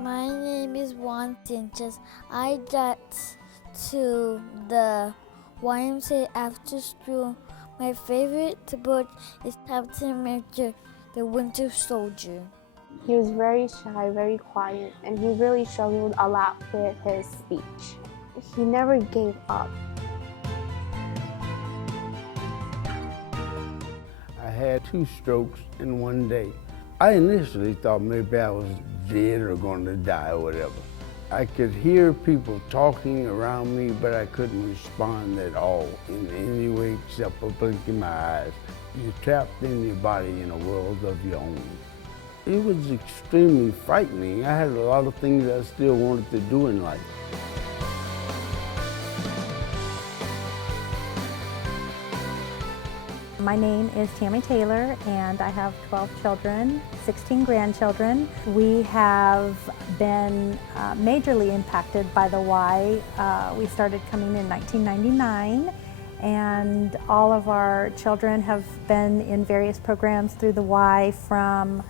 My name is Juan Sanchez. I got to the YMCA after school. My favorite book is Captain America, the Winter Soldier. He was very shy, very quiet, and he really struggled a lot with his speech. He never gave up. I had 2 strokes in one day. I initially thought maybe I was dead or going to die or whatever. I could hear people talking around me, but I couldn't respond at all in any way except for blinking my eyes. You're trapped in your body in a world of your own. It was extremely frightening. I had a lot of things I still wanted to do in life. My name is Tammy Taylor, and I have 12 children, 16 grandchildren. We have been majorly impacted by the Y. We started coming in 1999, and all of our children have been in various programs through the Y, from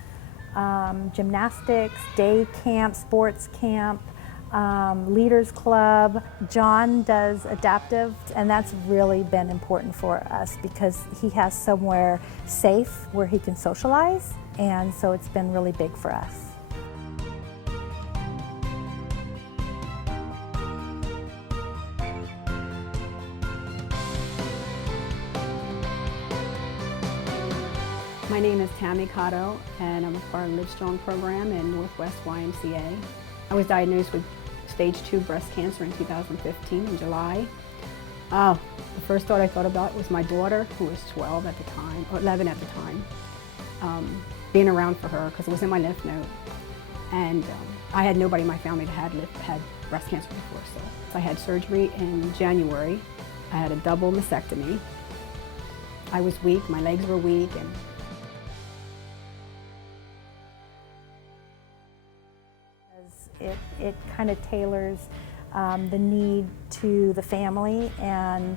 gymnastics, day camp, sports camp, Leaders Club. John does adaptive, and that's really been important for us because he has somewhere safe where he can socialize, and so it's been really big for us. My name is Tammy Cotto, and I'm a part of the Live Strong program in Northwest YMCA. I was diagnosed with stage 2 breast cancer in 2015 in July. The first thought I thought about was my daughter, who was 12 at the time, or 11 at the time, being around for her because it was in my lymph node. And I had nobody in my family that had breast cancer before, so I had surgery in January. I had a double mastectomy. I was weak, my legs were weak, and it kind of tailors the need to the family, and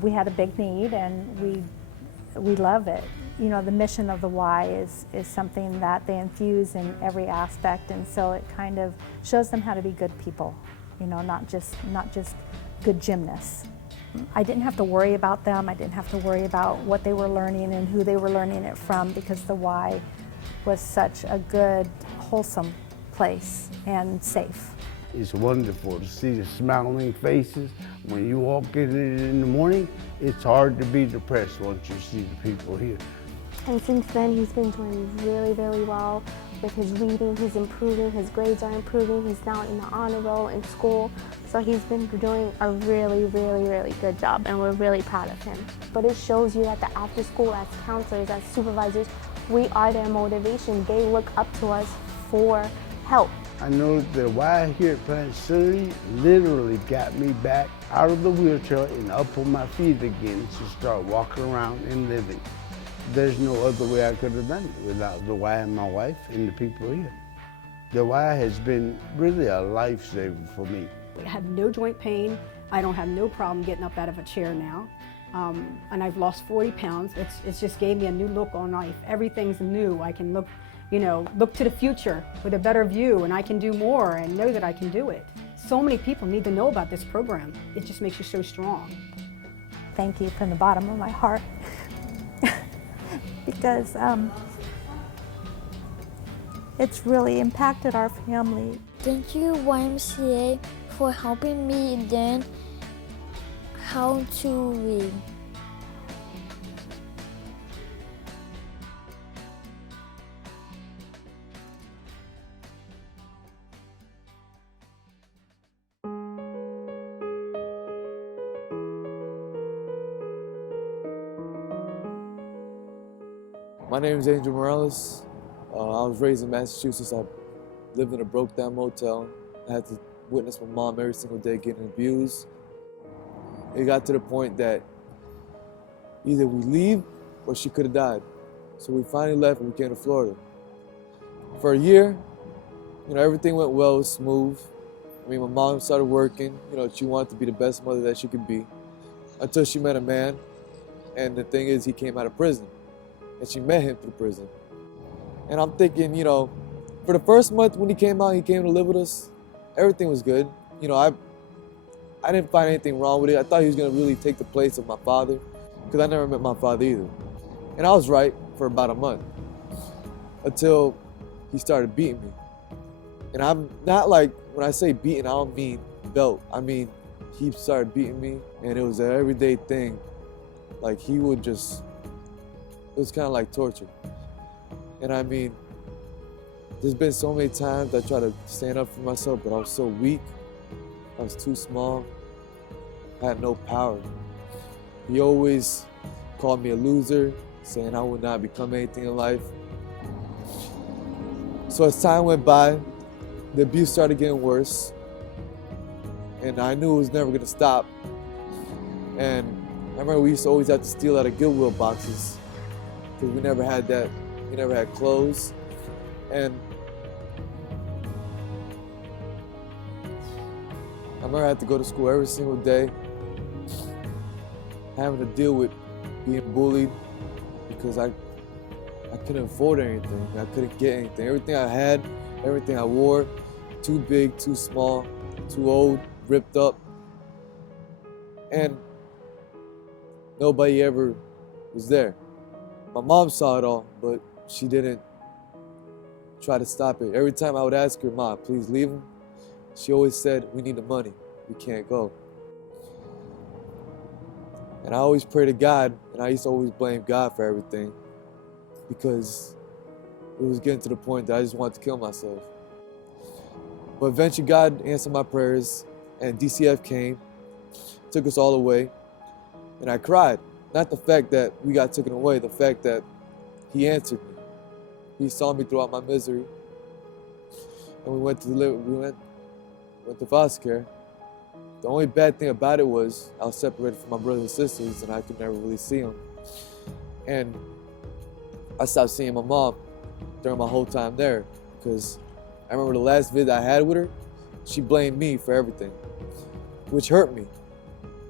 we had a big need, and we love it. You know, the mission of the Y is something that they infuse in every aspect, and so it kind of shows them how to be good people, you know, not just good gymnasts. I didn't have to worry about them. I didn't have to worry about what they were learning and who they were learning it from, because the Y was such a good, wholesome place and safe. It's wonderful to see the smiling faces. When you walk in the morning, it's hard to be depressed once you see the people here. And since then, he's been doing really, really well with his reading. He's improving, his grades are improving. He's now in the honor roll in school. So he's been doing a really, really, really good job, and we're really proud of him. But it shows you that the after school, as counselors, as supervisors, we are their motivation. They look up to us for help. I know that Y here at Plant City literally got me back out of the wheelchair and up on my feet again to start walking around and living. There's no other way I could have done it without the Y and my wife and the people here. The Y has been really a lifesaver for me. I have no joint pain. I don't have no problem getting up out of a chair now. And I've lost 40 pounds. It's just gave me a new look on life. Everything's new. I can look to the future with a better view, and I can do more and know that I can do it. So many people need to know about this program. It just makes you so strong. Thank you from the bottom of my heart, because it's really impacted our family. Thank you, YMCA, for helping me learn how to read. My name is Angel Morales. I was raised in Massachusetts. I lived in a broke-down motel. I had to witness my mom every single day getting abused. It got to the point that either we leave or she could have died. So we finally left and we came to Florida. For a year, everything went well, it was smooth. My mom started working. She wanted to be the best mother that she could be, until she met a man. And the thing is, he came out of prison. And she met him through prison. And I'm thinking, For the first month when he came out, he came to live with us, everything was good. You know, I didn't find anything wrong with it. I thought he was gonna really take the place of my father, because I never met my father either. And I was right for about a month, until he started beating me. And I'm not like, when I say beating, I don't mean belt. I mean, he started beating me, and it was an everyday thing. Like, he would just, it was kind of like torture. And I mean, there's been so many times I tried to stand up for myself, but I was so weak. I was too small. I had no power. He always called me a loser, saying I would not become anything in life. So as time went by, the abuse started getting worse, and I knew it was never gonna stop. And I remember we used to always have to steal out of Goodwill boxes, because we never had that, we never had clothes. And I remember I had to go to school every single day, having to deal with being bullied, because I couldn't afford anything. I couldn't get anything. Everything I had, everything I wore, too big, too small, too old, ripped up. And nobody ever was there. My mom saw it all, but she didn't try to stop it. Every time I would ask her, "Mom, please leave him," she always said, "We need the money. We can't go." And I always pray to God, and I used to always blame God for everything, because it was getting to the point that I just wanted to kill myself. But eventually God answered my prayers, and DCF came, took us all away, and I cried. Not the fact that we got taken away, the fact that he answered me. He saw me throughout my misery, and we went to foster care. The only bad thing about it was I was separated from my brothers and sisters, and I could never really see them. And I stopped seeing my mom during my whole time there, because I remember the last visit I had with her, she blamed me for everything, which hurt me.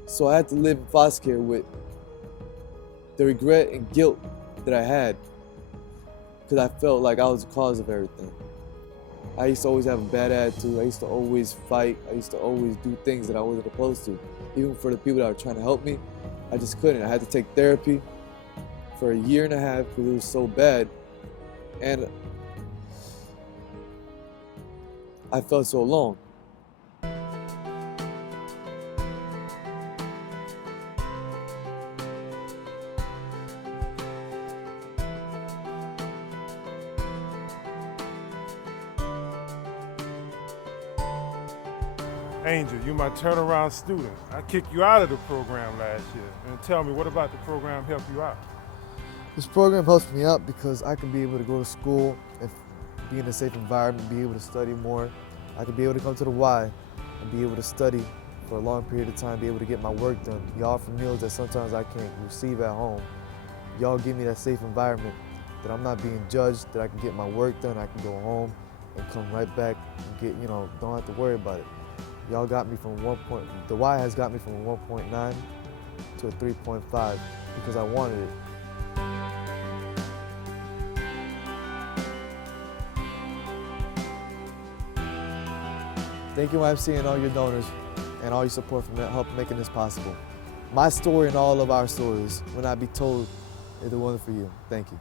So I had to live in foster care with the regret and guilt that I had, because I felt like I was the cause of everything. I used to always have a bad attitude. I used to always fight. I used to always do things that I wasn't supposed to. Even for the people that were trying to help me, I just couldn't. I had to take therapy for a year and a half because it was so bad. And I felt so alone. Angel, you're my turnaround student. I kicked you out of the program last year. And tell me, what about the program helped you out? This program helps me out because I can be able to go to school and be in a safe environment, be able to study more. I can be able to come to the Y and be able to study for a long period of time, be able to get my work done. Y'all offer meals that sometimes I can't receive at home. Y'all give me that safe environment that I'm not being judged, that I can get my work done, I can go home and come right back and get, don't have to worry about it. Y'all got me from the Y has got me from a 1.9 to a 3.5 because I wanted it. Thank you, YMCA, and all your donors and all your support for helping making this possible. My story and all of our stories will not be told if it wasn't for you. Thank you.